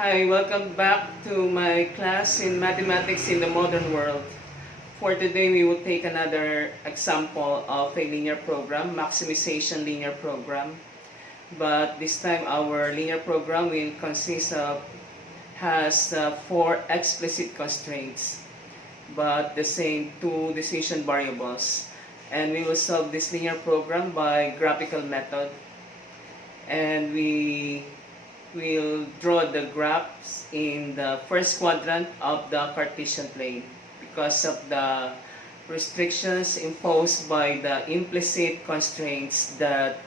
Hi, welcome back to my class in Mathematics in the Modern World. For today, we will take another example of a linear program, maximization linear program. But this time, our linear program will consist of, has four explicit constraints, but the same two decision variables. And we will solve this linear program by graphical method. And we will draw the graphs in the first quadrant of the Cartesian plane because of the restrictions imposed by the implicit constraints that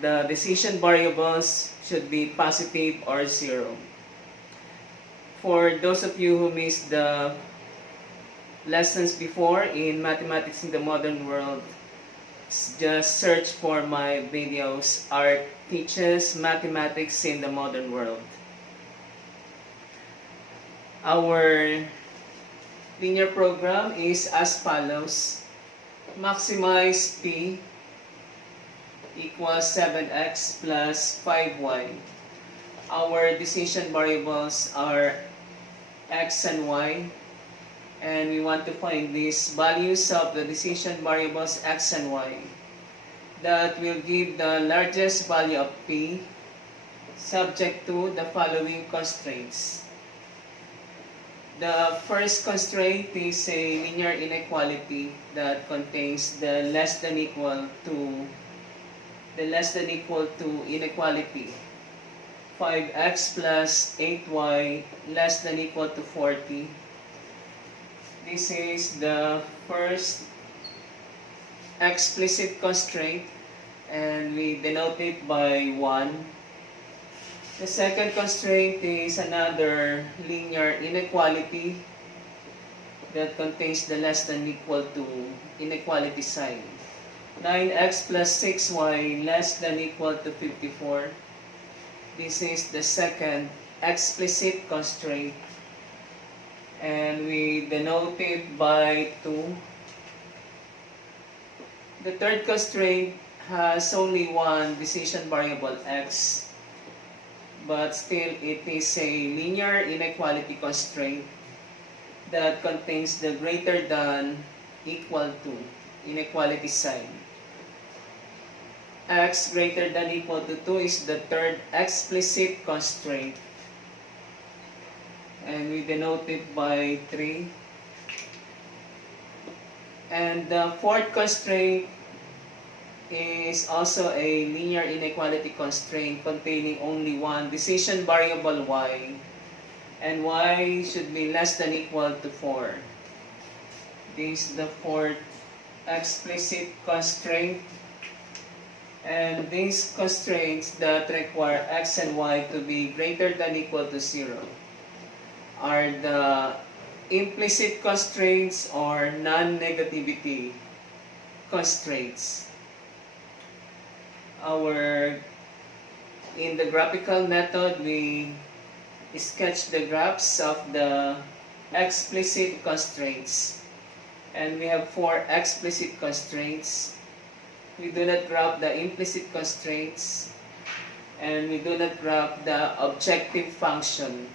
the decision variables should be positive or zero. For those of you who missed the lessons before in Mathematics in the Modern World, just search for my videos, Art Teaches Mathematics in the Modern World. Our linear program is as follows. Maximize P equals 7x plus 5y. Our decision variables are x and y. And we want to find these values of the decision variables x and y that will give the largest value of p subject to the following constraints. The first constraint is a linear inequality that contains the less than equal to inequality 5x plus 8y less than equal to 40. This is the first explicit constraint and we denote it by 1. The second constraint is another linear inequality that contains the less than equal to inequality sign. 9x plus 6y less than equal to 54. This is the second explicit constraint and we denote it by 2. The third constraint has only one decision variable x, but still it is a linear inequality constraint that contains the greater than equal to inequality sign. X greater than equal to 2 is the third explicit constraint and we denote it by 3. And the fourth constraint is also a linear inequality constraint containing only one decision variable y, and y should be less than equal to 4. This is the fourth explicit constraint, and these constraints that require x and y to be greater than equal to 0 are the implicit constraints or non-negativity constraints. In the graphical method, we sketch the graphs of the explicit constraints. And we have 4 explicit constraints. We do not graph the implicit constraints. And we do not graph the objective function.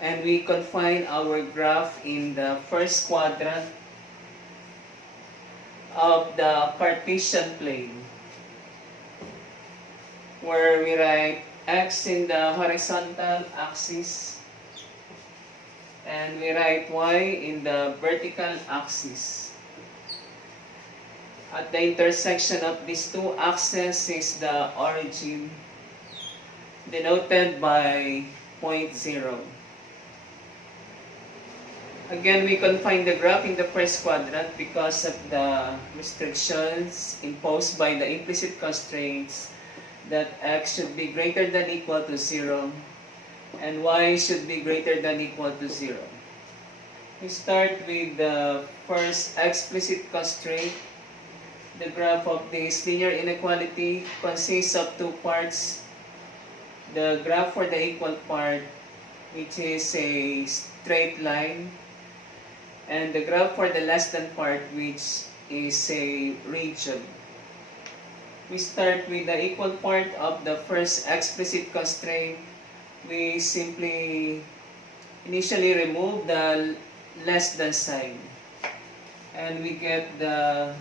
And we confine our graph in the first quadrant of the Cartesian plane, where we write x in the horizontal axis and we write y in the vertical axis. At the intersection of these two axes is the origin, denoted by point 0. Again, we confine the graph in the first quadrant because of the restrictions imposed by the implicit constraints that x should be greater than equal to 0 and y should be greater than equal to 0. We start with the first explicit constraint. The graph of this linear inequality consists of two parts. The graph for the equal part, which is a straight line, and the graph for the less than part, which is a region. We start with the equal part of the first explicit constraint we simply initially remove the less than sign. And we get the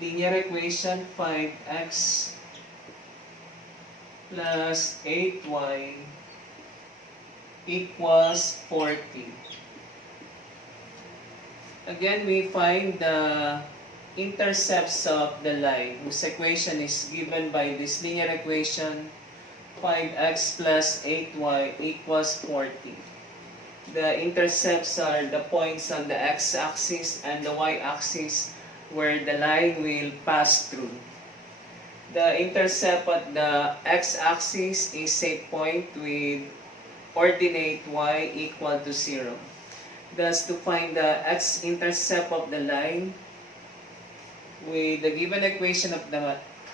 linear equation 5x plus 8y equals 40. Again, we find the intercepts of the line whose equation is given by this linear equation 5x plus 8y equals 40. The intercepts are the points on the x-axis and the y-axis where the line will pass through. The intercept at the x-axis is a point with ordinate y equal to 0. Thus, to find the x-intercept of the line, with the given equation of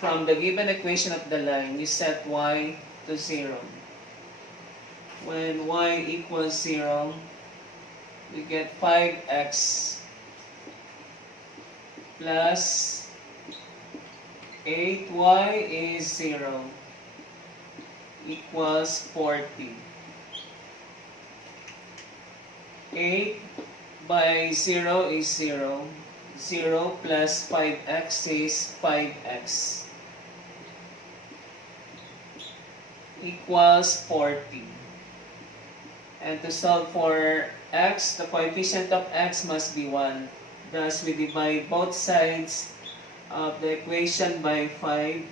from the given equation of the line, you set y to 0. When y equals 0, we get 5x plus 8y is 0 equals 40. 8 by 0 is 0. 0 plus 5x is 5x equals 40. And to solve for x, the coefficient of x must be 1. Thus, we divide both sides of the equation by 5.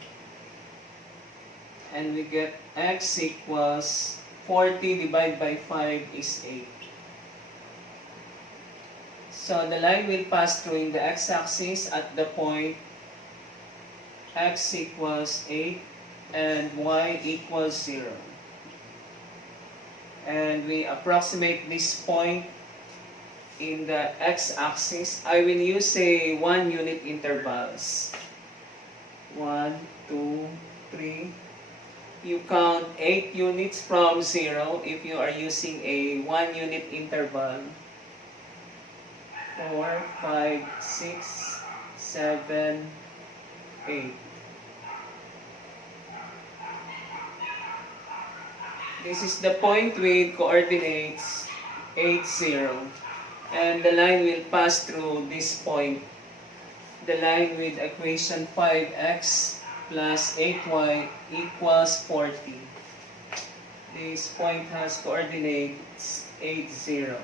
And we get x equals 40 divided by 5 is 8. So the line will pass through in the x-axis at the point x equals 8 and y equals 0. And we approximate this point in the x-axis. I will use a 1 unit intervals. 1, 2, 3. You count 8 units from 0 if you are using a 1 unit interval. 4, 5, 6, 7, 8. This is the point with coordinates 8, 0. And the line will pass through this point. The line with equation 5x plus 8y equals 40. This point has coordinates 8, 0.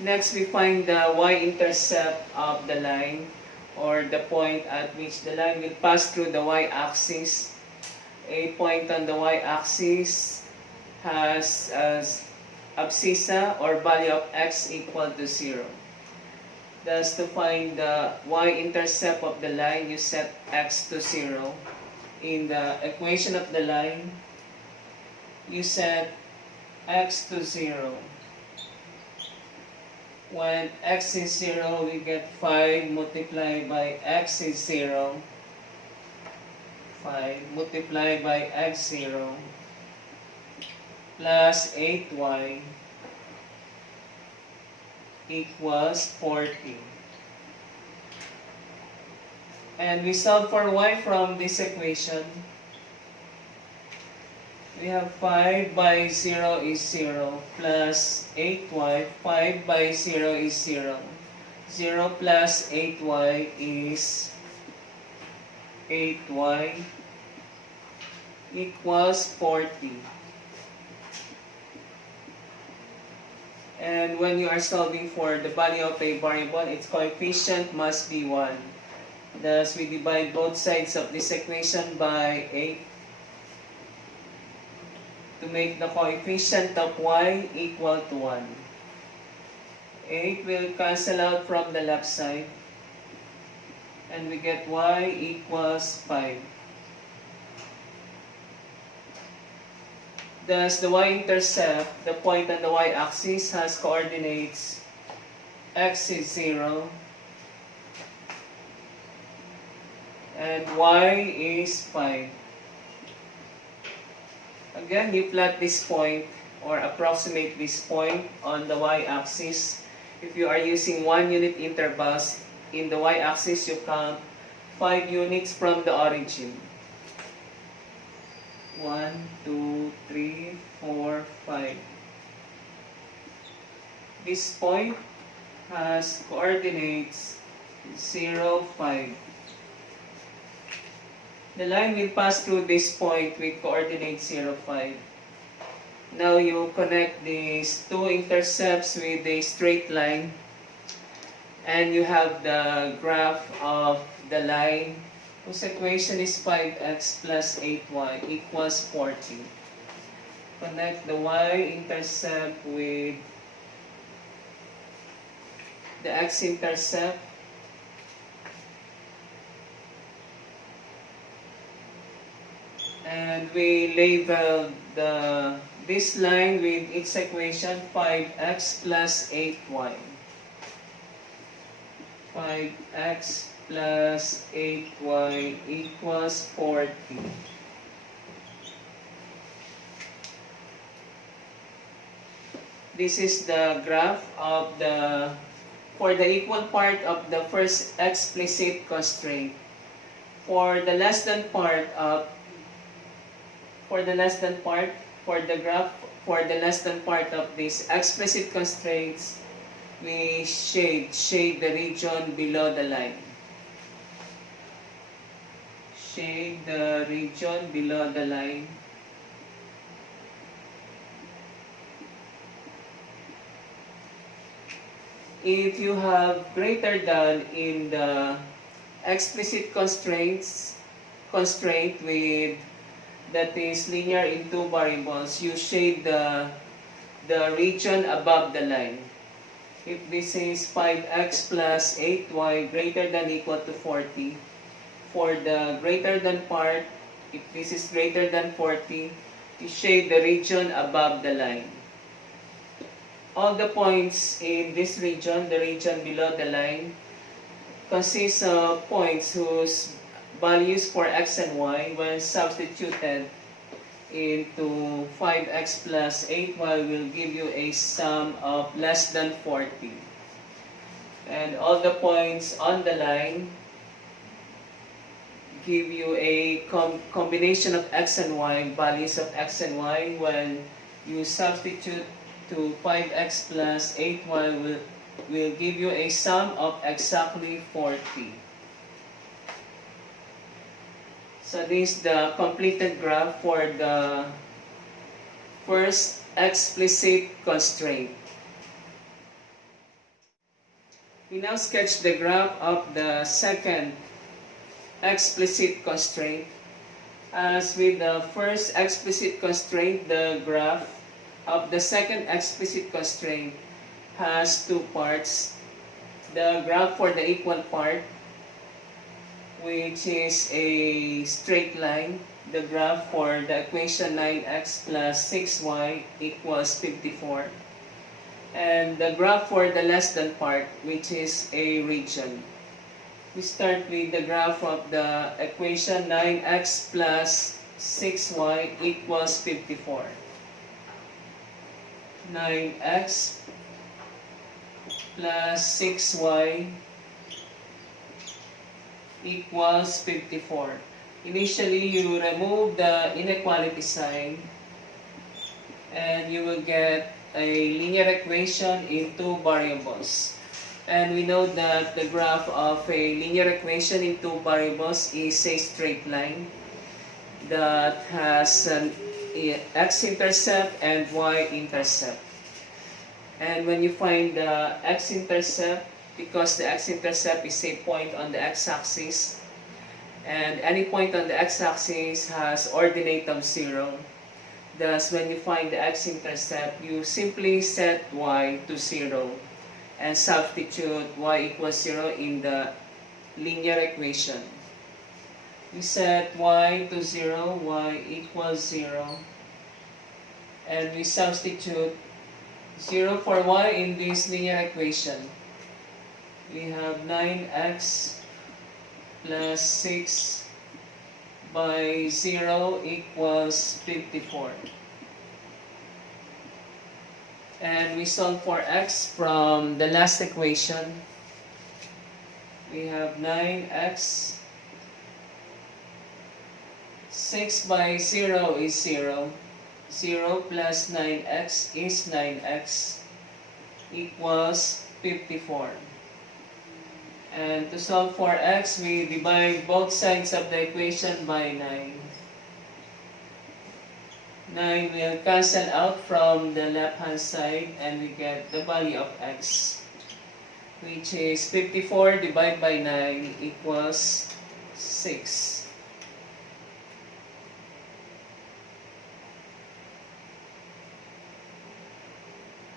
Next, we find the y-intercept of the line, or the point at which the line will pass through the y-axis. A point on the y-axis has as abscissa or value of x equal to 0. Thus, to find the y-intercept of the line, you set x to 0. In the equation of the line, you set x to 0. When x is 0, we get 5 multiplied by x is 0. 5 multiplied by x0 plus 8y equals 40. And we solve for y from this equation. We have 5 by 0 is 0 plus 8y. 5 by 0 is 0. 0 plus 8y is 8y equals 40. And when you are solving for the value of a variable, its coefficient must be 1. Thus, we divide both sides of this equation by 8 to make the coefficient of y equal to 1. 8 will cancel out from the left side. And we get y equals 5. Thus, the y-intercept, the point on the y-axis, has coordinates x is 0 and y is 5. Again, you plot this point or approximate this point on the y-axis. If you are using 1 unit intervals, in the y-axis, you count 5 units from the origin. 1, 2, 3, 4, 5. This point has coordinates 0, 5. The line will pass through this point with coordinates 0, 5. Now you connect these two intercepts with a straight line, and you have the graph of the line whose equation is 5x plus 8y equals 40. Connect the y-intercept with the x-intercept. And we label this line with its equation 5x plus 8y. 5x plus 8y equals 40. This is the graph of for the equal part of the first explicit constraint. For the less than part, for the graph for the less than part of these explicit constraints, we shade the region below the line. Shade the region below the line. If you have greater than in the explicit constraint with that is linear in two variables, you shade the region above the line. If this is 5x plus 8y greater than equal to 40, for the greater than part, if this is greater than 40, you shade the region above the line. All the points in this region, the region below the line, consists of points whose values for x and y, when substituted into 5x plus 8y, will give you a sum of less than 40. And all the points on the line give you a combination of x and y, values of x and y, when you substitute to 5x plus 8y will give you a sum of exactly 40. So this is the completed graph for the first explicit constraint. We now sketch the graph of the second explicit constraint. As with the first explicit constraint, the graph of the second explicit constraint has two parts. The graph for the equal part, which is a straight line. The graph for the equation 9x plus 6y equals 54. And the graph for the less than part, which is a region. We start with the graph of the equation 9x plus 6y equals 54. 9x plus 6y equals 54. Initially, you remove the inequality sign and you will get a linear equation in two variables. And we know that the graph of a linear equation in two variables is a straight line that has an x-intercept and y-intercept. And when you find the x-intercept, because the x-intercept is a point on the x-axis, and any point on the x-axis has ordinate of 0. Thus, when you find the x-intercept, you simply set y to 0 and substitute y equals 0 in the linear equation. We set y to 0, y equals 0, and we substitute 0 for y in this linear equation. We have 9x plus 6 by 0 equals 54. And we solve for x from the last equation. We have 9x 6 by 0 is 0. 0 plus 9x is 9x equals 54. And to solve for x, we divide both sides of the equation by 9. 9 will cancel out from the left-hand side and we get the value of x, which is 54 divided by 9 equals 6.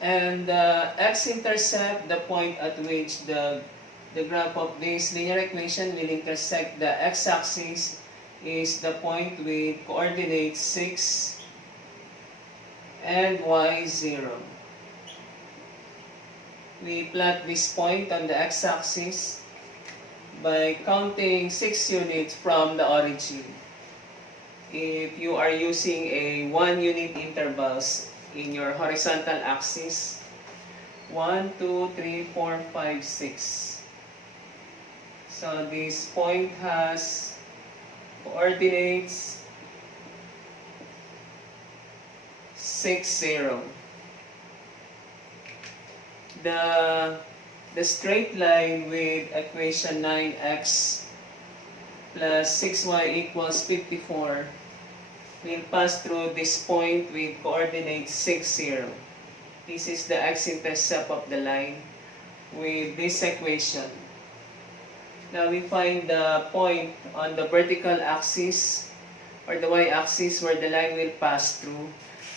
And x-intercept, the point at which the graph of this linear equation will intersect the x-axis, is the point with coordinates 6 and y 0. We plot this point on the x-axis by counting 6 units from the origin. If you are using a 1 unit intervals in your horizontal axis, 1, 2, 3, 4, 5, 6. So this point has coordinates 6, 0. The straight line with equation 9x plus 6y equals 54 will pass through this point with coordinates 6, 0. This is the x-intercept of the line with this equation. Now we find the point on the vertical axis or the y-axis where the line will pass through,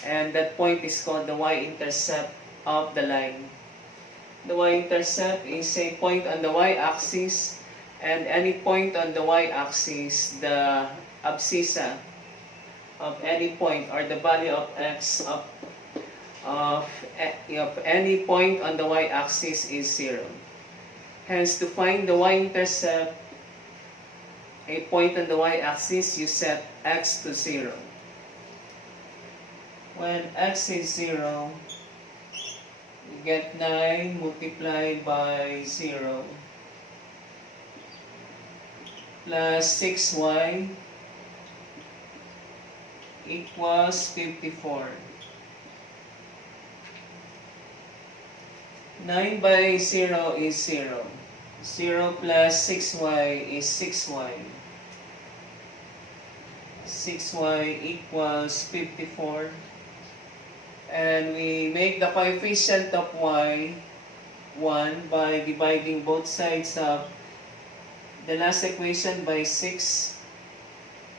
and that point is called the y-intercept of the line. The y-intercept is a point on the y-axis, and any point on the y-axis, the abscissa of any point or the value of x of any point on the y-axis is 0. Hence, to find the y-intercept, a point on the y-axis, you set x to 0. When x is 0, you get 9 multiplied by 0 plus 6y equals 54. 9 by 0 is 0. 0 plus 6y is 6y. 6y equals 54. And we make the coefficient of y 1 by dividing both sides of the last equation by 6.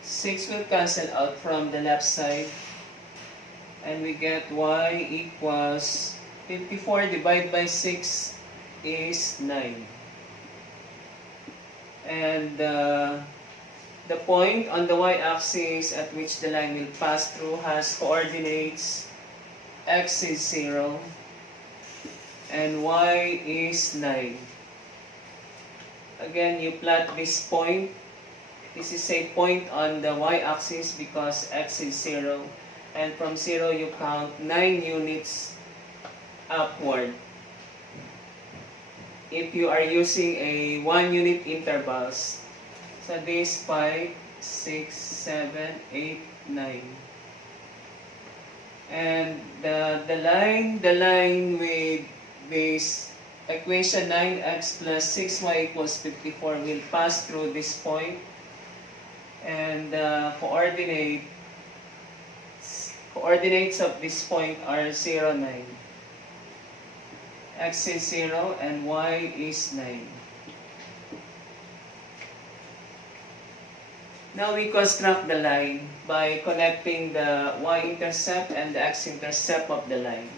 6 will cancel out from the left side, and we get y equals 54 divided by 6 is 9. And the point on the y-axis at which the line will pass through has coordinates x is 0 and y is 9. Again, you plot this point. This is a point on the y-axis because x is 0. And from 0, you count 9 units upward. If you are using a 1 unit intervals, so this 5, 6, 7, 8, 9. And the line with this equation 9x plus 6y equals 54 will pass through this point. And the coordinates of this point are 0, 9. X is 0 and y is 9. Now we construct the line by connecting the y-intercept and the x-intercept of the line.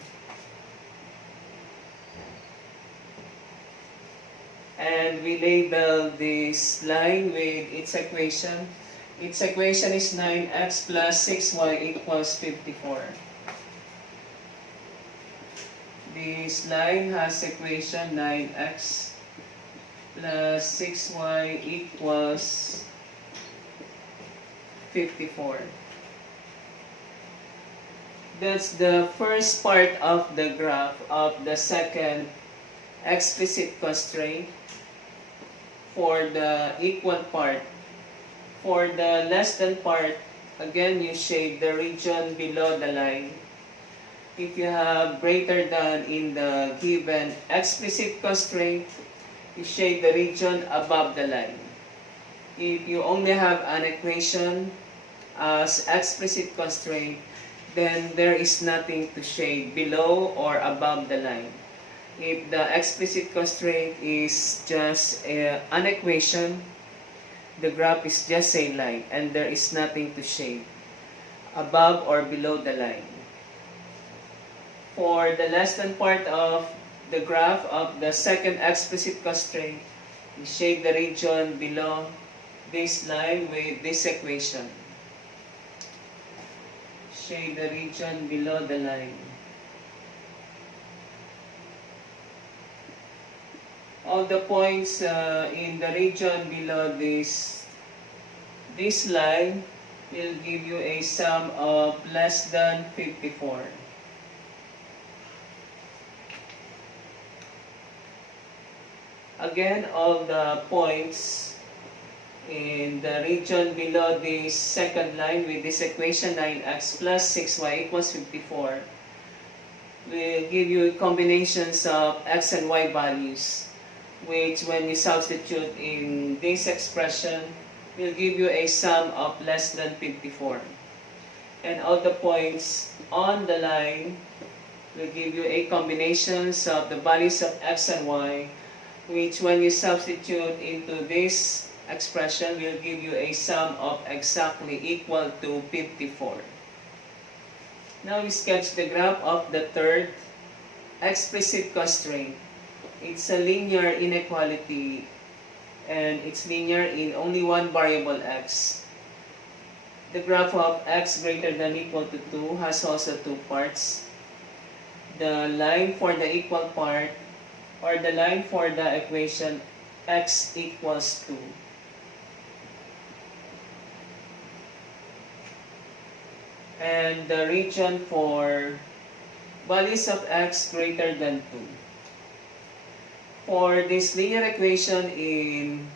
And we label this line with its equation. Its equation is 9x plus 6y equals 54. This line has equation 9x plus 6y equals 54. That's the first part of the graph of the second explicit constraint. For the equal part, for the less than part, Again, you shade the region below the line. If you have greater than in the given explicit constraint, you shade the region above the line. If you only have an equation as explicit constraint, then there is nothing to shade below or above the line. If the explicit constraint is just an equation, the graph is just a line and there is nothing to shade above or below the line. For the less than part of the graph of the second explicit constraint, we shade the region below this line with this equation. Shade the region below the line. All the points in the region below this line will give you a sum of less than 54. Again, all the points in the region below this second line with this equation 9x plus 6y equals 54 will give you combinations of x and y values, which when you substitute in this expression will give you a sum of less than 54. And all the points on the line will give you a combinations of the values of x and y, which when you substitute into this expression will give you a sum of exactly equal to 54. Now we sketch the graph of the third explicit constraint. It's a linear inequality and it's linear in only one variable x. The graph of x greater than equal to 2 has also two parts. The line for the equal part or the line for the equation x equals 2. And the region for values of x greater than 2. For this linear equation in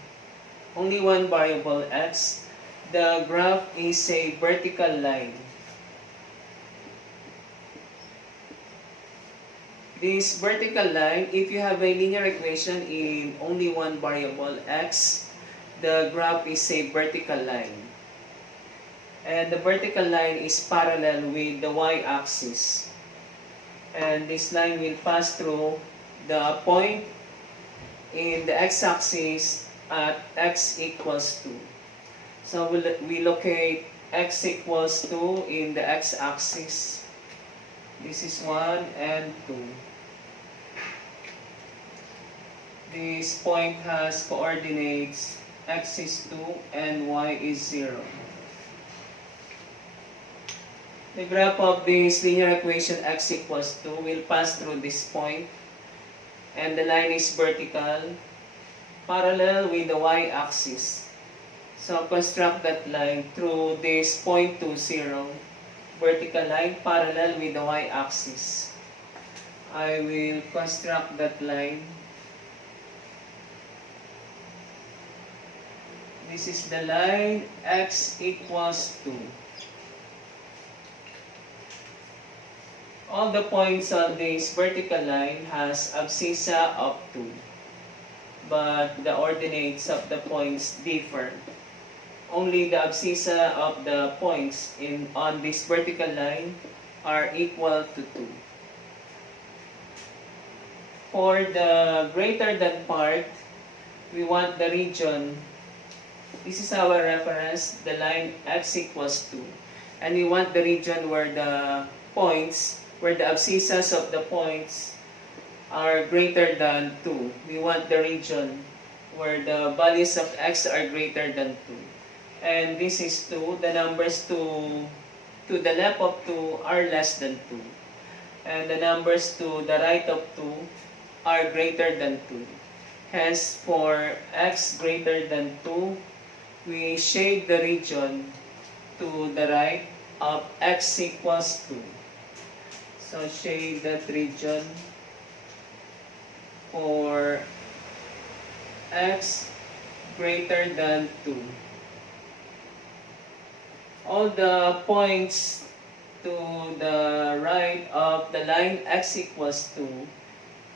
only one variable x, the graph is a vertical line. This vertical line, if you have a linear equation in only one variable x, the graph is a vertical line. And the vertical line is parallel with the y-axis. And this line will pass through the point in the x-axis at x equals 2. So we locate x equals 2 in the x-axis. This is 1 and 2. This point has coordinates x is 2 and y is 0. The graph of this linear equation x equals 2 will pass through this point and the line is vertical, parallel with the y-axis. So construct that line through this point 2, 0, vertical line parallel with the y-axis. I will construct that line. This is the line x equals 2. All the points on this vertical line has abscissa of 2, but the ordinates of the points differ. Only the abscissa of the points on this vertical line are equal to 2. For the greater than part, we want the region. This is our reference, the line x equals 2. And we want the region where the points, where the abscissas of the points are greater than 2. We want the region where the values of x are greater than 2. And this is 2. The numbers to the left of 2 are less than 2. And the numbers to the right of 2 are greater than 2. Hence, for x greater than 2, we shade the region to the right of x equals 2. So shade that region for x greater than 2. all the points to the right of the line x equals 2,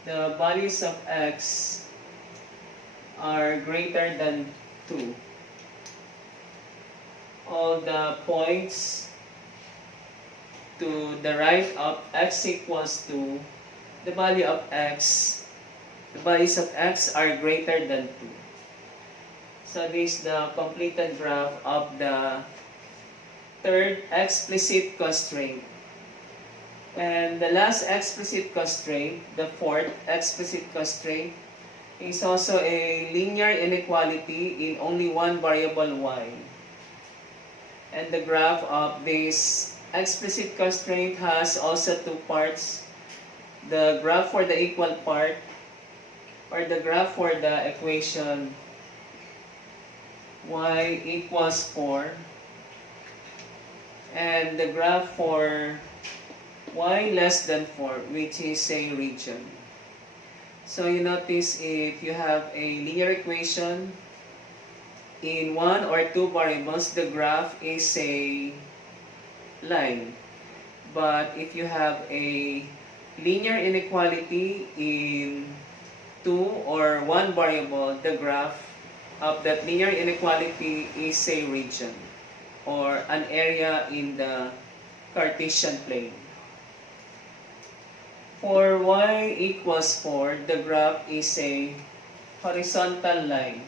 the values of x are greater than 2. All the points to the right of x equals 2, the value of x, the values of x are greater than 2. So this is the completed graph of the third explicit constraint. And the last explicit constraint, the fourth explicit constraint, is also a linear inequality in only one variable y. And the graph of this explicit constraint has also two parts. The graph for the equal part, or the graph for the equation y equals 4, and the graph for y less than 4, which is a region. So you notice if you have a linear equation in one or two variables, the graph is a line. But if you have a linear inequality in two or one variable, the graph of that linear inequality is a region or an area in the Cartesian plane. For y equals 4, the graph is a horizontal line.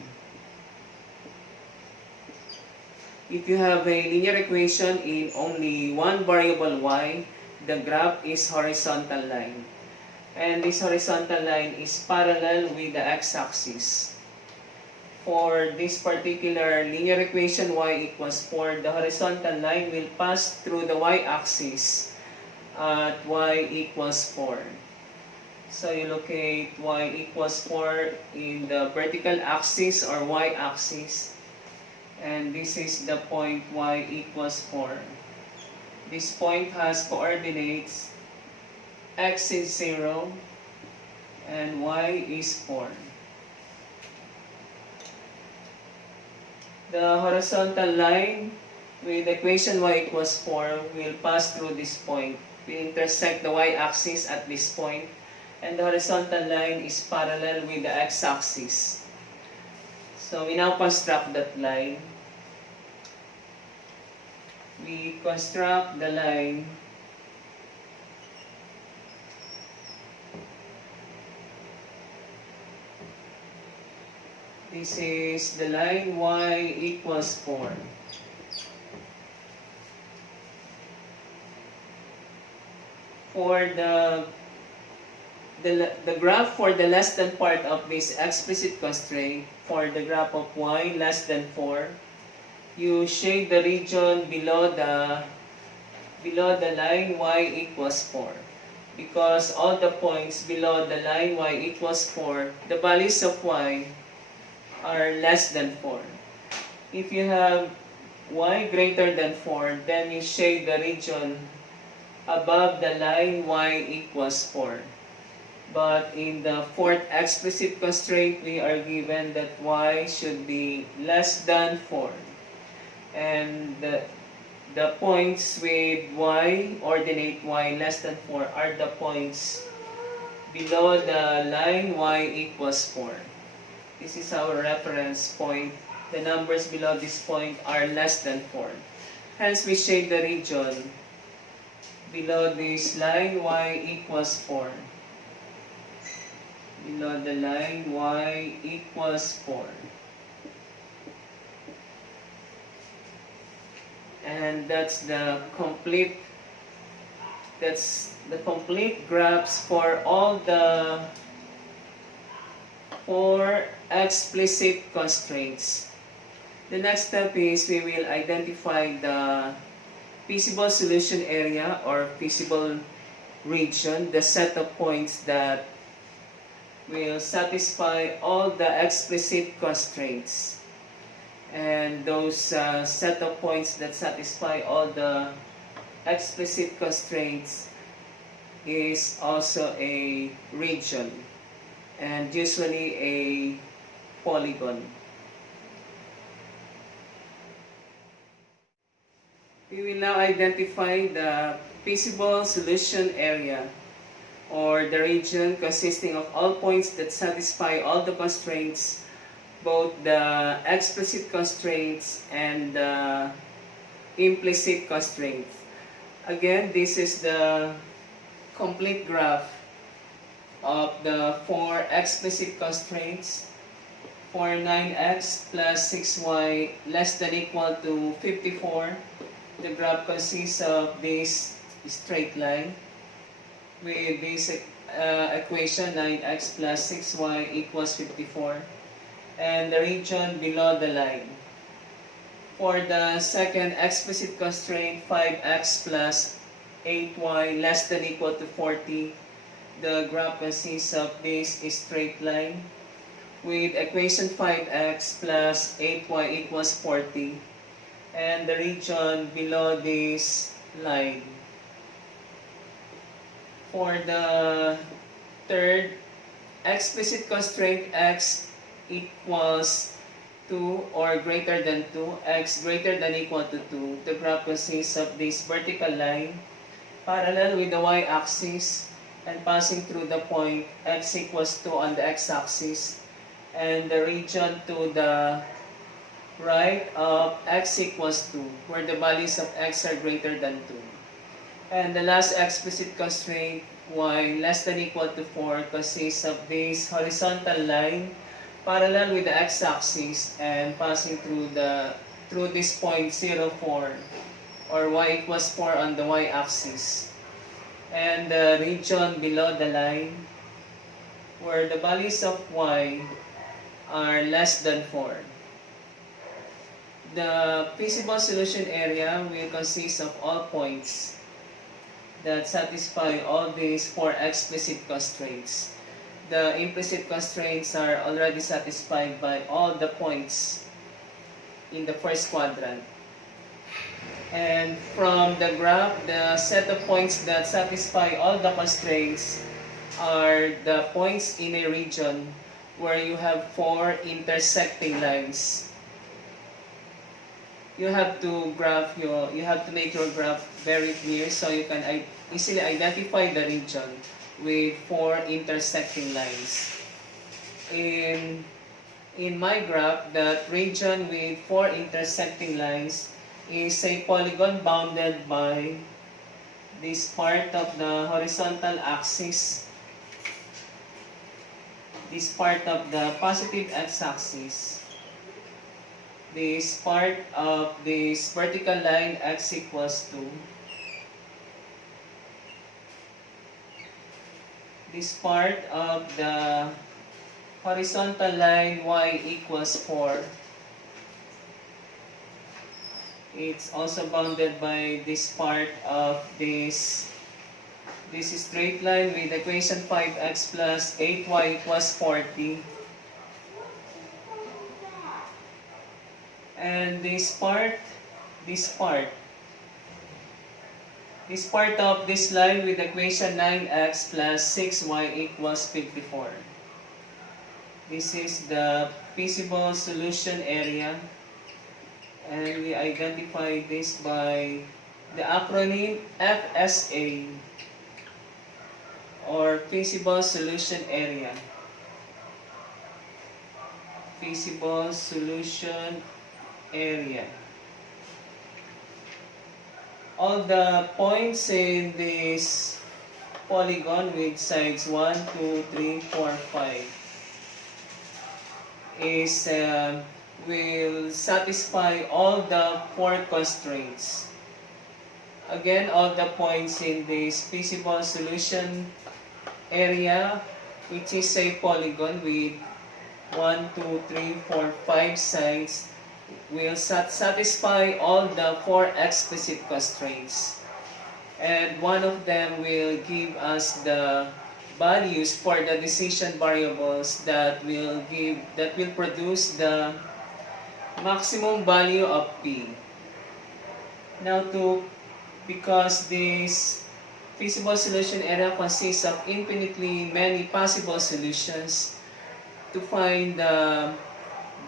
If you have a linear equation in only one variable y, the graph is horizontal line. And this horizontal line is parallel with the x-axis. For this particular linear equation y equals 4, the horizontal line will pass through the y-axis at y equals 4. So you locate y equals 4 in the vertical axis or y-axis. And this is the point y equals 4. This point has coordinates x is 0 and y is 4. The horizontal line with equation y equals 4 will pass through this point. We intersect the y-axis at this point, and the horizontal line is parallel with the x-axis. So we now construct that line. We construct the line This is the line y equals 4. For the graph for the less than part of this explicit constraint, for the graph of y less than 4, you shade the region below the line y equals 4. Because all the points below the line y equals 4, the values of y are less than 4. If you have y greater than 4, then you shade the region above the line y equals 4. But in the fourth explicit constraint, we are given that y should be less than 4. And the points with y, ordinate y less than 4, are the points below the line y equals 4. This is our reference point. The numbers below this point are less than 4. Hence, we shade the region below this line y equals 4. Below the line y equals 4. And that's the complete graphs for all the 4 explicit constraints. The next step is we will identify the feasible solution area or feasible region, the set of points that will satisfy all the explicit constraints. And those set of points that satisfy all the explicit constraints is also a region, and usually a polygon. We will now identify the feasible solution area, or the region consisting of all points that satisfy all the constraints, both the explicit constraints and the implicit constraints. Again, this is the complete graph of the four explicit constraints for 9x plus 6y less than equal to 54. The graph consists of this straight line with this equation 9x plus 6y equals 54, and the region below the line. For the second explicit constraint, 5x plus 8y less than equal to 40, the graph consists of this straight line with equation 5x plus 8y equals 40, and the region below this line. For the third explicit constraint, x equals 2 or greater than 2, x greater than equal to 2, the graph consists of this vertical line parallel with the y-axis and passing through the point x equals 2 on the x-axis, and the region to the right of x equals 2, where the values of x are greater than 2. And the last explicit constraint, y less than equal to 4, consists of this horizontal line parallel with the x-axis and passing through this point 0, 4, or y equals 4 on the y-axis, and the region below the line where the values of y are less than 4. The feasible solution area will consist of all points that satisfy all these four explicit constraints. The implicit constraints are already satisfied by all the points in the first quadrant. And from the graph, the set of points that satisfy all the constraints are the points in a region where you have four intersecting lines. You have to make your graph very clear so you can easily identify the region with four intersecting lines. In my graph, the region with four intersecting lines is a polygon bounded by this part of the horizontal axis, this part of the positive x-axis, this part of this vertical line x equals 2, this part of the horizontal line y equals 4. It's also bounded by this part of this straight line with equation 5x plus 8y equals 40. And this part of this line with equation 9x plus 6y equals 54. This is the feasible solution area, and we identify this by the acronym FSA, or feasible solution area. Feasible solution area. All the points in this polygon with sides 1, 2, 3, 4, 5 will satisfy all the four constraints. Again, all the points in this feasible solution area, which is a polygon with 1, 2, 3, 4, 5 sides, will satisfy all the four explicit constraints. And one of them will give us the values for the decision variables that will produce the maximum value of P. Now, because this feasible solution area consists of infinitely many possible solutions, to find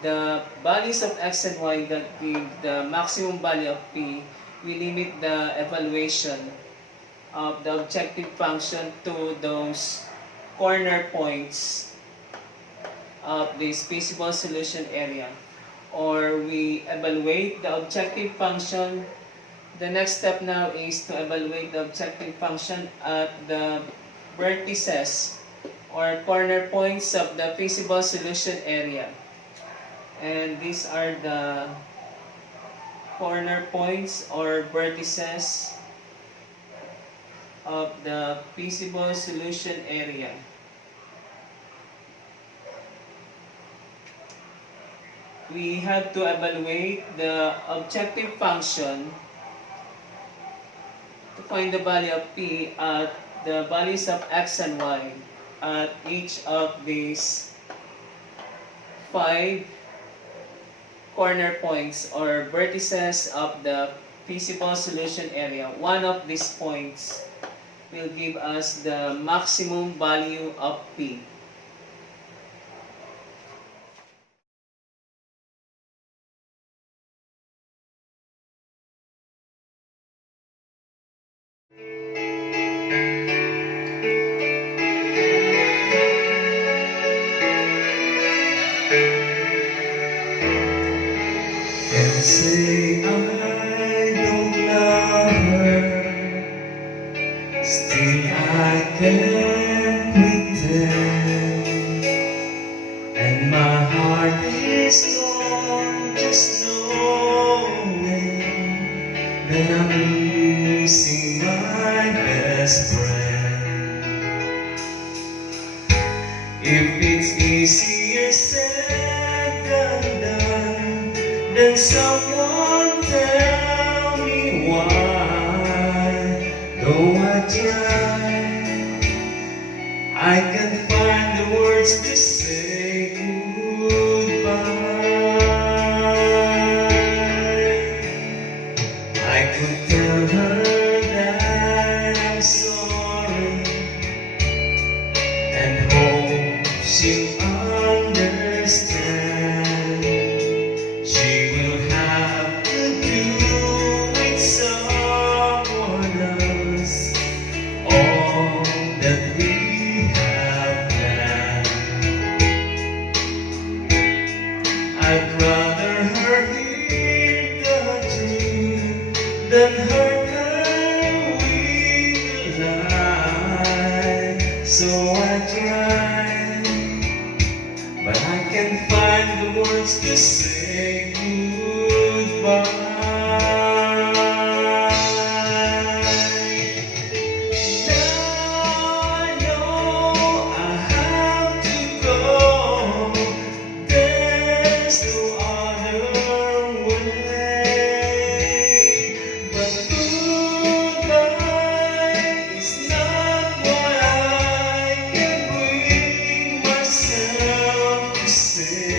the values of x and y that give the maximum value of P, we limit the evaluation of the objective function to those corner points of this feasible solution area. Or we evaluate the objective function. The next step now is to evaluate the objective function at the vertices or corner points of the feasible solution area. And these are the corner points or vertices of the feasible solution area. We have to evaluate the objective function to find the value of p at the values of x and y at each of these 5 corner points or vertices of the feasible solution area. One of these points will give us the maximum value of p. And say I don't love her, still I can't pretend, and my heart is torn just knowing that I'm losing my best friend. If it's easier said than done, then someone tell me why. Though I try, I can't find the words to say goodbye. I could tell her that I'm sorry and hope she'll understand. She will have to do with someone else all that we have planned. I'd rather her hear the truth than hurt her with a lie. So I try, but I can't find the words to say goodbye. Now I know I have to go. There's no other way. But goodbye is not what I can bring myself to say.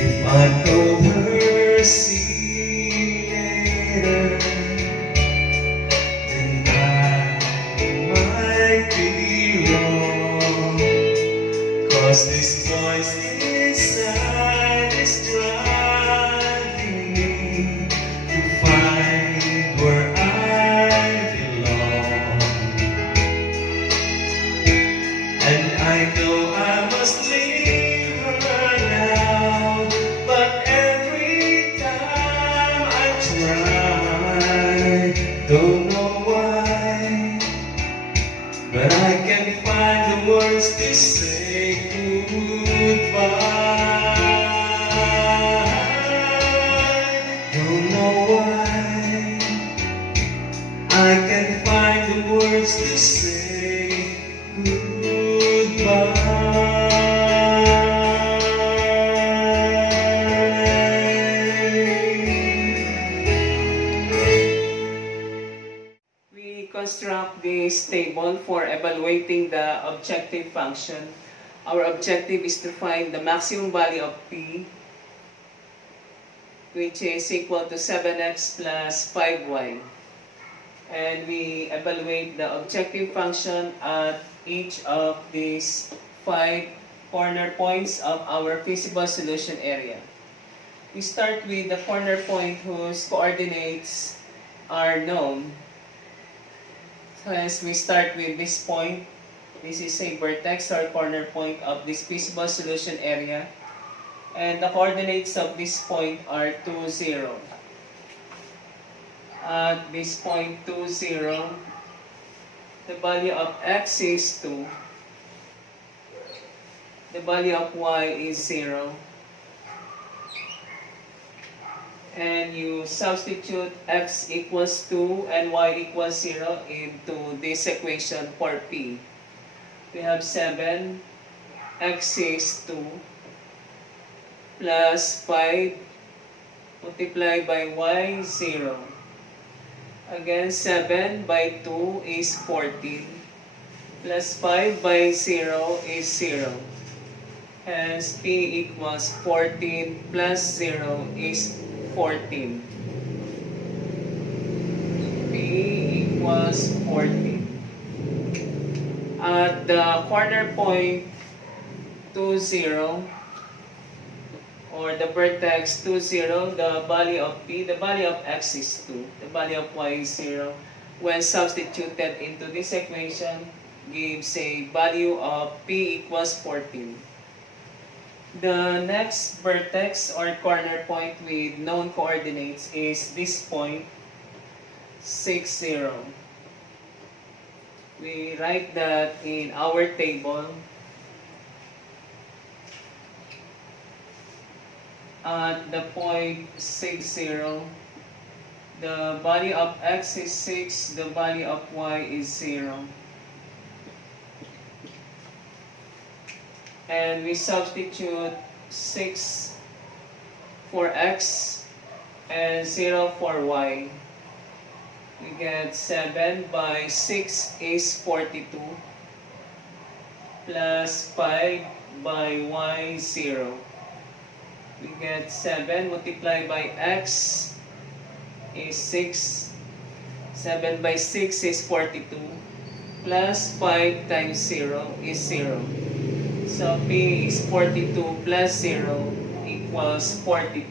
If I told her see you later, then I might be wrong. 'Cause this voice inside is driving me to find where I belong. And I know I must leave her now, but every time I try, don't know why, but I can't find the words to say goodbye. Don't know why, I can't find the words to say We construct this table for evaluating the objective function. Our objective is to find the maximum value of p, which is equal to 7x plus 5y. And we evaluate the objective function at each of these 5 corner points of our feasible solution area. we start with the corner point whose coordinates are known. So as we start with this point, this is a vertex or corner point of this feasible solution area. And the coordinates of this point are 2, 0. At this point 2, 0, the value of x is 2. The value of y is 0. And you substitute x equals 2 and y equals 0 into this equation for p. We have 7, x is 2, plus 5 multiplied by y, 0. Again, 7 by 2 is 14, plus 5 by 0 is 0. Hence, p equals 14 plus 0 is 14. P equals 14. At the corner point 2, 0, or the vertex 2, 0, the value of p, the value of x is 2, the value of y is 0. When substituted into this equation, gives a value of p equals 14. The next vertex or corner point with known coordinates is this point, 6, 0. We write that in our table. At the point 6, 0, the value of x is 6, the value of y is 0. And we substitute 6 for x and 0 for y. We get 7 by 6 is 42, plus 5 by y, 0. We get 7 multiplied by x is 6. 7 by 6 is 42. Plus 5 times 0 is 0. So p is 42 plus 0 equals 42.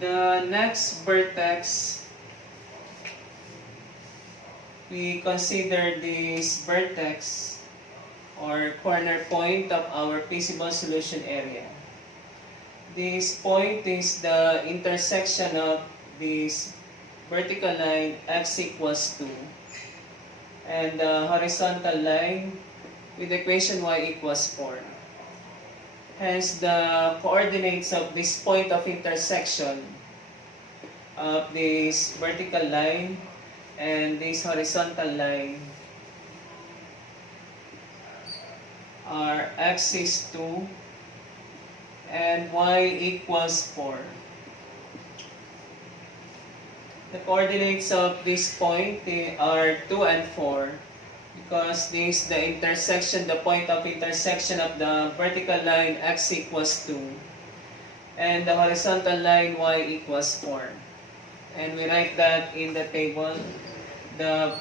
The next vertex, we consider this vertex or corner point of our feasible solution area. This point is the intersection of this vertical line x equals 2 and the horizontal line with equation y equals 4. Hence, the coordinates of this point of intersection of this vertical line and this horizontal line are x is 2 and y equals 4. The coordinates of this point are 2 and 4 because this is the intersection, the point of intersection of the vertical line x equals 2 and the horizontal line y equals 4. And we write that in the table. The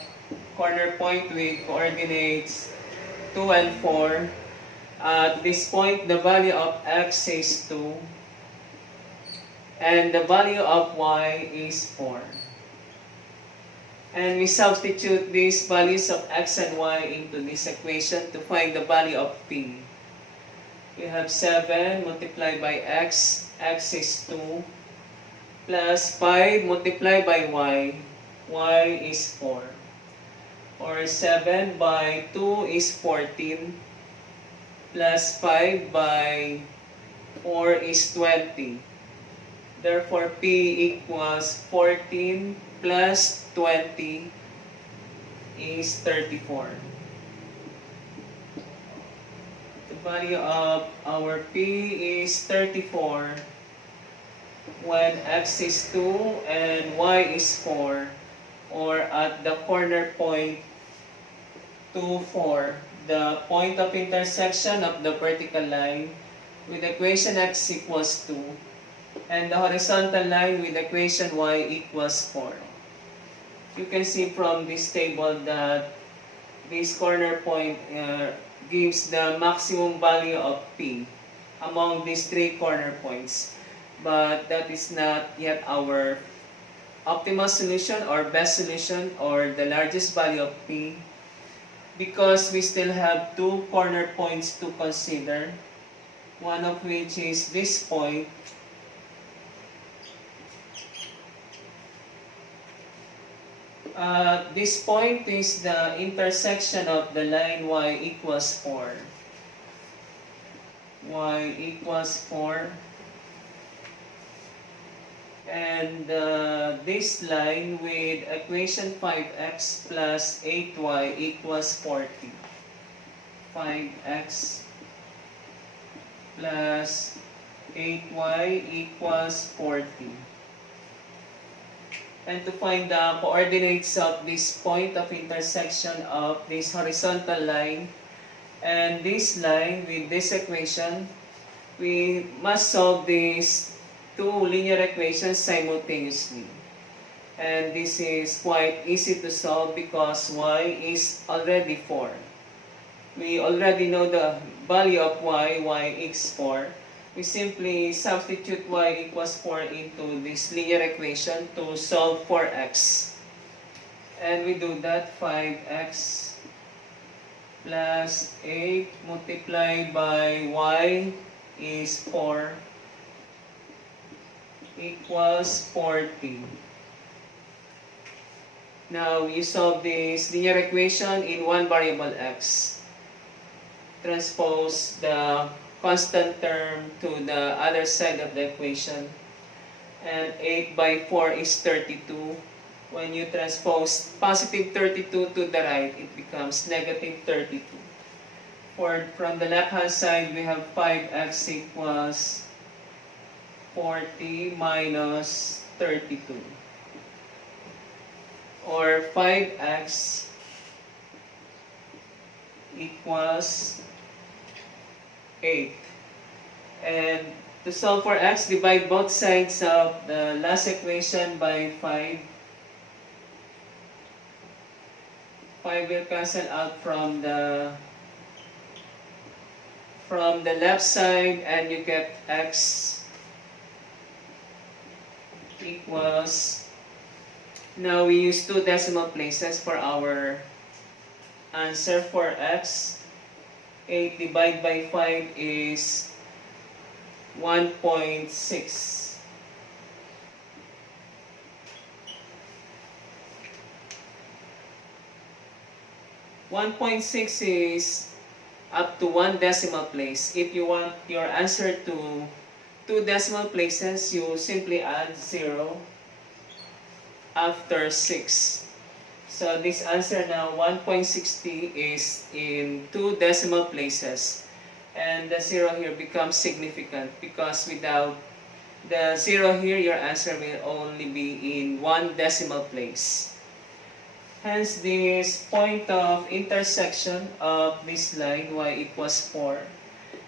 corner point with coordinates 2 and 4. At this point, the value of x is 2 and the value of y is 4. And we substitute these values of x and y into this equation to find the value of p. We have 7 multiplied by x, x is 2, plus 5 multiplied by y, y is 4. Or 7 by 2 is 14, plus 5 by 4 is 20. Therefore, p equals 14 plus 20 is 34. The value of our p is 34 when x is 2 and y is 4, or at the corner point 2, 4, the point of intersection of the vertical line with equation x equals 2 and the horizontal line with equation y equals 4. You can see from this table that this corner point gives the maximum value of P among these three corner points. But that is not yet our optimal solution or best solution or the largest value of P, because we still have two corner points to consider, one of which is this point. This point is the intersection of the line y equals 4. Y equals 4. And this line with equation 5x plus 8y equals 40. 5x plus 8y equals 40. And to find the coordinates of this point of intersection of this horizontal line and this line with this equation, we must solve these two linear equations simultaneously. And this is quite easy to solve because y is already 4. We already know the value of y is 4. We simply substitute y equals 4 into this linear equation to solve for x. And we do that 5x plus 8 multiplied by y is 4 equals 40. Now you solve this linear equation in one variable x. Transpose the constant term to the other side of the equation. And 8 by 4 is 32. When you transpose positive 32 to the right, it becomes negative 32. From the left hand side, we have 5x equals 40 minus 32. Or 5x equals 8. And to solve for x, divide both sides of the last equation by 5. 5 will cancel out from the left side, and you get x equals, now we use two decimal places for our answer for x. 8 divided by 5 is 1.6. 1.6 is up to one decimal place. If you want your answer to two decimal places, you simply add 0 after 6. So this answer now, 1.60, is in two decimal places. And the 0 here becomes significant because without the 0 here, your answer will only be in one decimal place. Hence, this point of intersection of this line, y equals 4,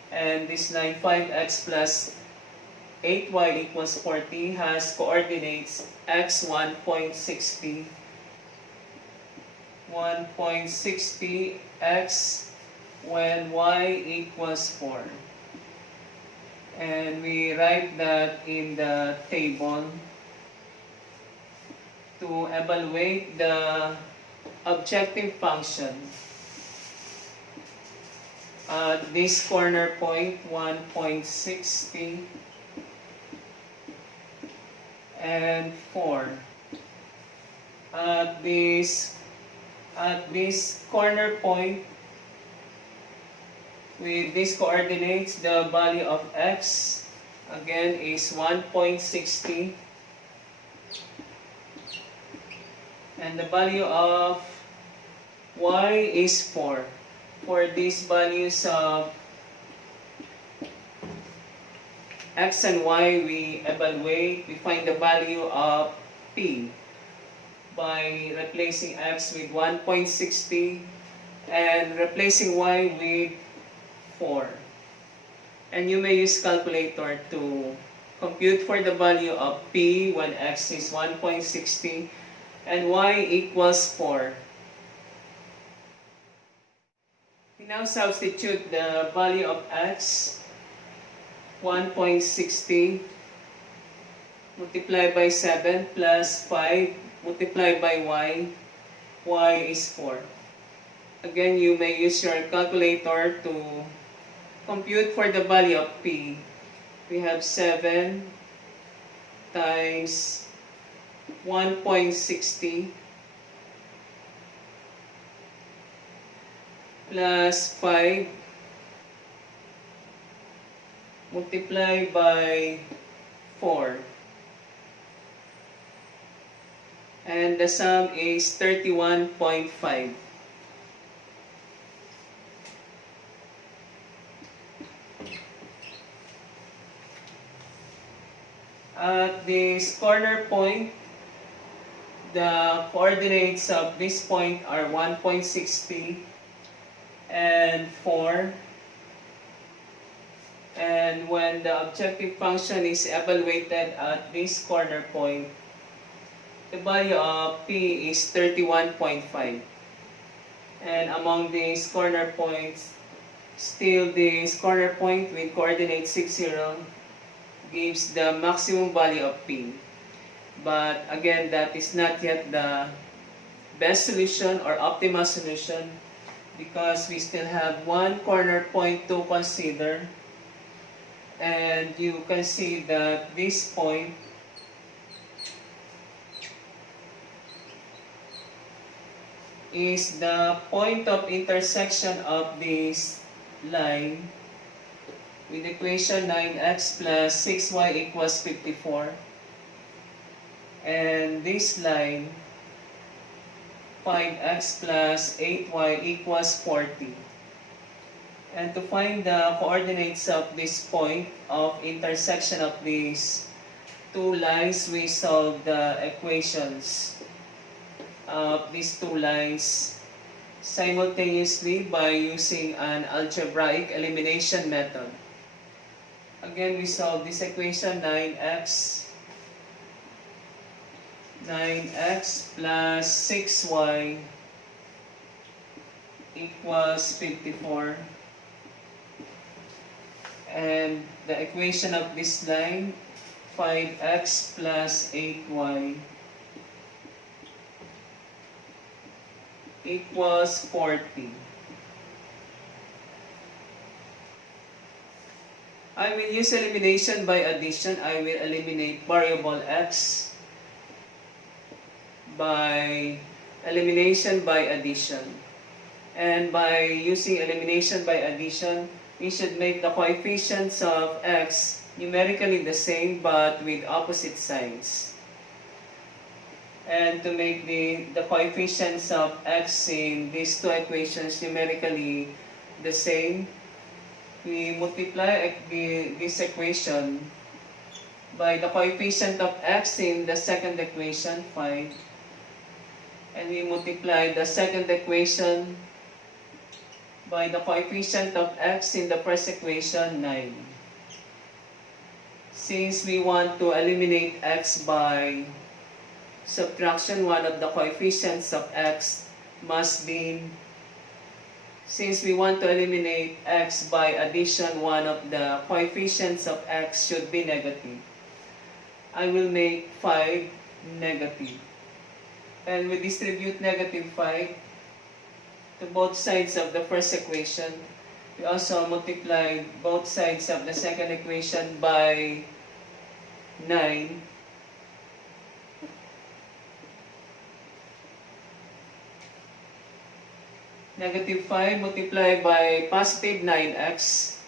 and this line 5x plus 8y equals 40 has coordinates x 1.60, 1.60x when y equals 4. And we write that in the table to evaluate the objective function. This corner point, 1.60 and 4. At this corner point, with these coordinates, the value of x again is 1.60, and the value of y is 4. For these values of x and y, we evaluate, we find the value of p by replacing x with 1.60 and replacing y with 4. And you may use calculator to compute for the value of p when x is 1.60 and y equals 4. Now substitute the value of x, 1.60 multiplied by 7 plus 5 multiplied by y is 4. Again, you may use your calculator to compute for the value of p. We have 7 times 1.60 plus 5 multiplied by 4. And the sum is 31.5. At this corner point, the coordinates of this point are 1.60 and 4. And when the objective function is evaluated at this corner point, the value of p is 31.5. And among these corner points, still this corner point with coordinate 60 gives the maximum value of p. But again, that is not yet the best solution or optimal solution because we still have one corner point to consider. And you can see that this point is the point of intersection of this line with equation 9x plus 6y equals 54. And this line, 5x plus 8y equals 40. And to find the coordinates of this point of intersection of these two lines, we solve the equations of these two lines simultaneously by using an algebraic elimination method. Again, we solve this equation 9x plus 6y equals 54. And the equation of this line, 5x plus 8y equals 40. I will use elimination by addition. I will eliminate variable x by elimination by addition. And by using elimination by addition, we should make the coefficients of x numerically the same but with opposite signs. And to make the coefficients of x in these two equations numerically the same, we multiply this equation by the coefficient of x in the second equation, 5. And we multiply the second equation by the coefficient of x in the first equation, 9. Since we want to eliminate x by subtraction, one of the coefficients of x must be, since we want to eliminate x by addition, one of the coefficients of x should be negative. I will make 5 negative. And we distribute negative 5 to both sides of the first equation. We also multiply both sides of the second equation by 9. Negative 5 multiplied by positive 9x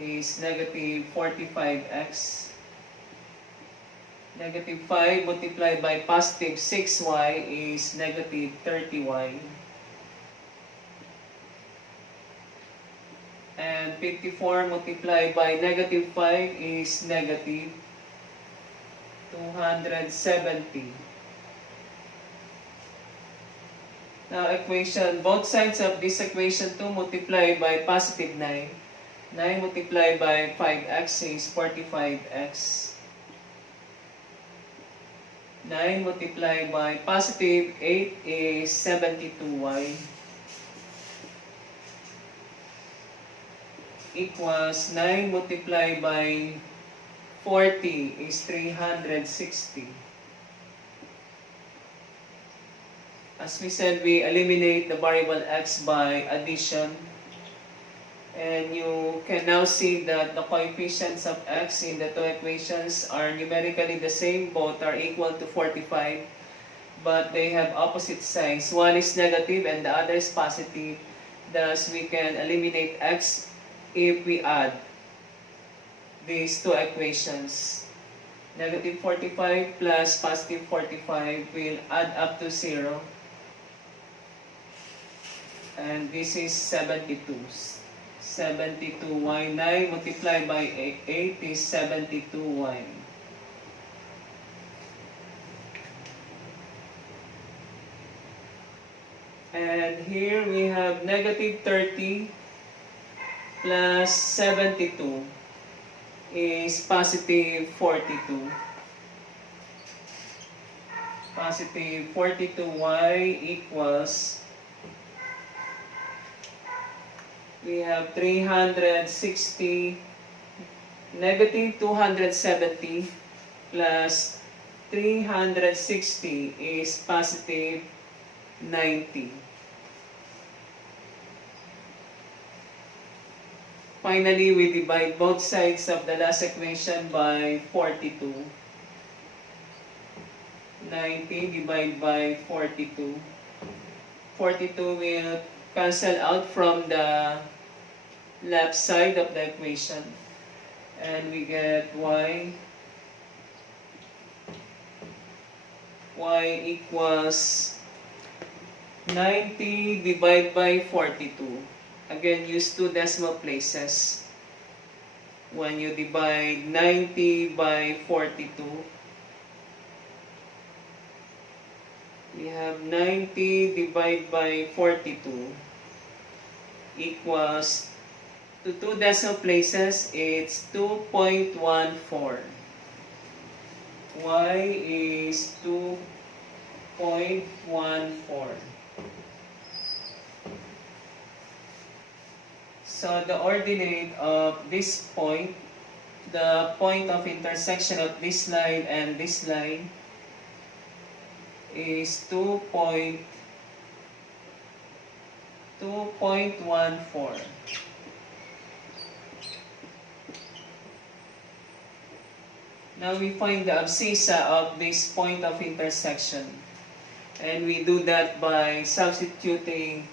is negative 45x. Negative 5 multiplied by positive 6y is negative 30y. And 54 multiplied by negative 5 is negative 270. Now both sides of this equation 2 multiplied by positive 9. 9 multiplied by 5x is 45x. 9 multiplied by positive 8 is 72y. equals 9 multiplied by 40 is 360. As we said, we eliminate the variable x by addition. And you can now see that the coefficients of x in the two equations are numerically the same. Both are equal to 45. But they have opposite signs. One is negative and the other is positive. Thus, we can eliminate x if we add these two equations. Negative 45 plus positive 45 will add up to 0. And this is 72. 72y. 9 multiplied by 8 is 72y. And here we have negative 30 plus 72 is positive 42. Positive 42y equals, we have 360, negative 270 plus 360 is positive 90. Finally, we divide both sides of the last equation by 42. 90 divided by 42. 42 will cancel out from the left side of the equation. And we get y. Y equals 90 divided by 42. Again, use two decimal places. When you divide 90 by 42, we have 90 divided by 42 equals, to two decimal places, it's 2.14. Y is 2.14. So the ordinate of this point, the point of intersection of this line and this line, is 2.14. Now we find the abscissa of this point of intersection. And we do that by substituting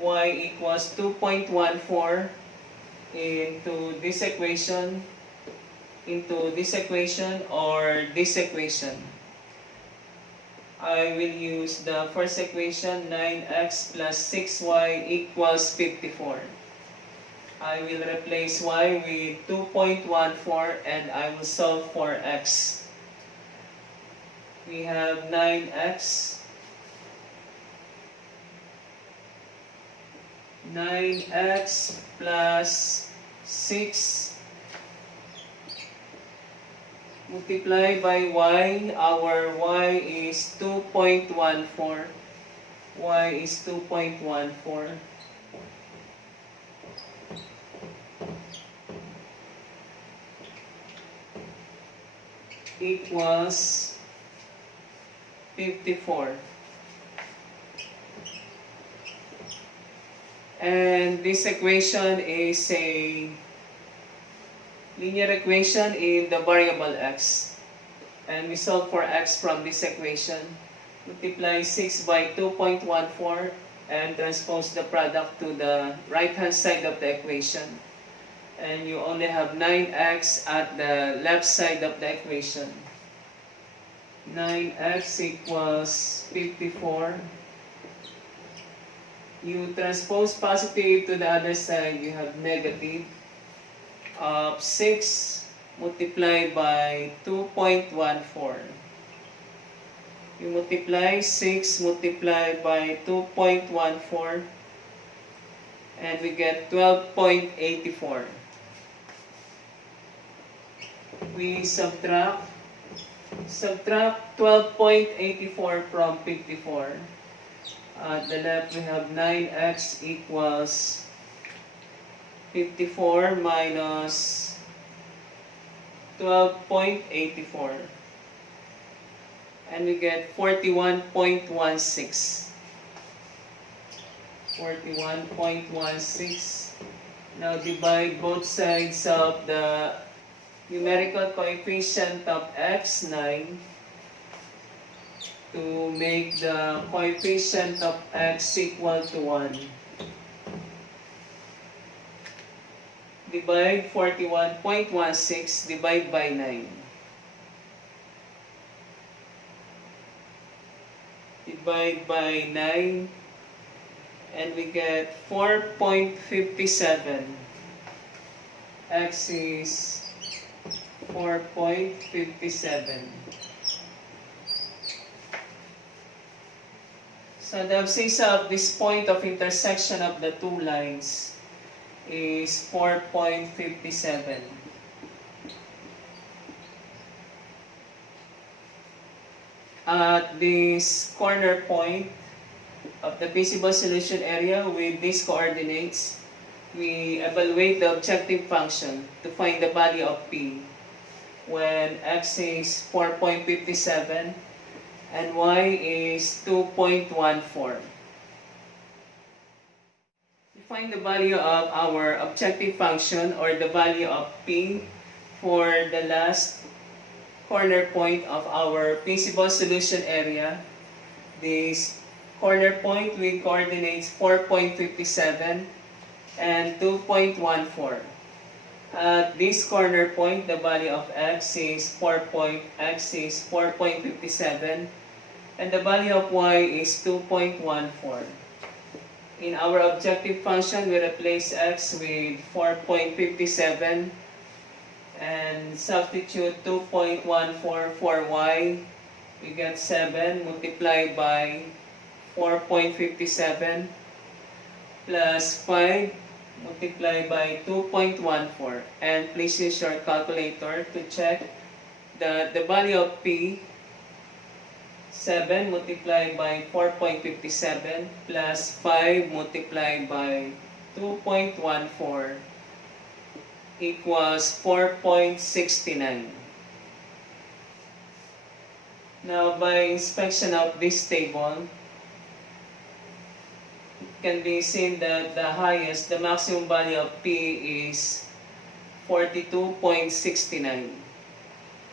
y equals 2.14 into this equation, or this equation. I will use the first equation, 9x plus 6y equals 54. I will replace y with 2.14 and I will solve for x. We have 9x. 9x plus 6 multiplied by y. Our y is 2.14. Y is 2.14. Equals 54. And this equation is a linear equation in the variable x. And we solve for x from this equation. Multiply 6 by 2.14 and transpose the product to the right-hand side of the equation. And you only have 9x at the left side of the equation. 9x equals 54. You transpose positive to the other side, you have negative of 6 multiplied by 2.14. You multiply 6 multiplied by 2.14 and we get 12.84. We subtract 12.84 from 54. At the left we have 9x equals 54 minus 12.84. And we get 41.16. 41.16. Now divide both sides of the numerical coefficient of x, 9, to make the coefficient of x equal to 1. Divide 41.16, divide by 9. Divide by 9, and we get 4.57. X is 4.57. So the abscissa of this point of intersection of the two lines is 4.57. At this corner point of the visible solution area with these coordinates, we evaluate the objective function to find the value of P when x is 4.57 and y is 2.14. We find the value of our objective function or the value of P for the last corner point of our visible solution area. This corner point with coordinates 4.57 and 2.14. At this corner point, the value of x is 4.57 and the value of y is 2.14. In our objective function, we replace x with 4.57 and substitute 2.14 for y. We get 7 multiplied by 4.57 plus 5 multiplied by 2.14. And please use your calculator to check that the value of P, 7 multiplied by 4.57 plus 5 multiplied by 2.14 equals 4.69. Now, by inspection of this table, it can be seen that the maximum value of P is 42.69.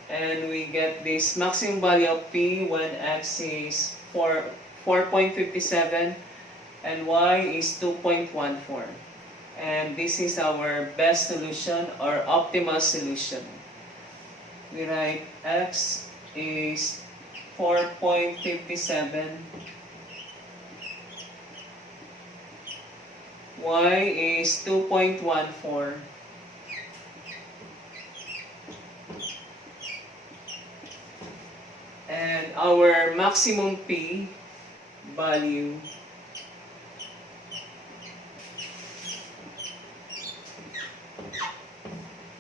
And we get this maximum value of P when x is 4.57 and y is 2.14. And this is our best solution or optimal solution. We write x is 4.57, y is 2.14, and our maximum P value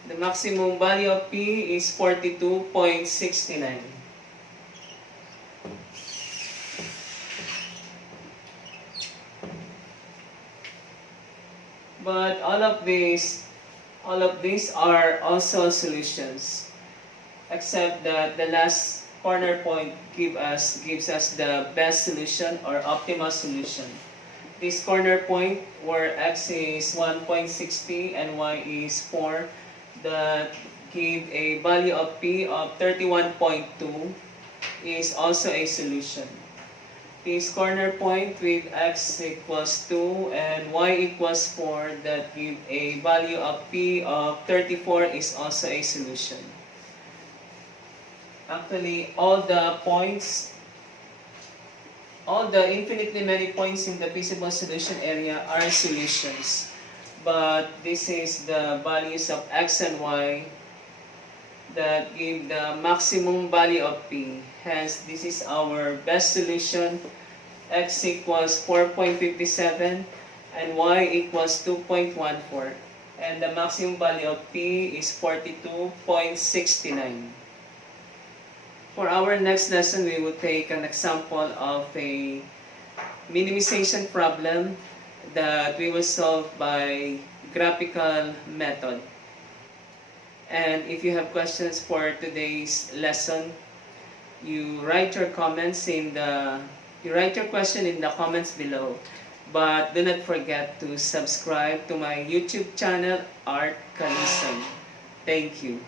the maximum value of P is 42.69. But all of these are also solutions, except that the last corner point gives us the best solution or optimal solution. This corner point where x is 1.60 and y is 4, that give a value of P of 31.2 is also a solution. This corner point with x equals 2 and y equals 4 that give a value of P of 34 is also a solution. Actually, all the infinitely many points in the visible solution area are solutions. But this is the values of x and y that give the maximum value of P. Hence, this is our best solution. X equals 4.57 and y equals 2.14. And the maximum value of P is 42.69. For our next lesson, we will take an example of a minimization problem that we will solve by graphical method. And if you have questions for today's lesson, you write your question in the comments below. But do not forget to subscribe to my YouTube channel, Art Kalison. Thank you.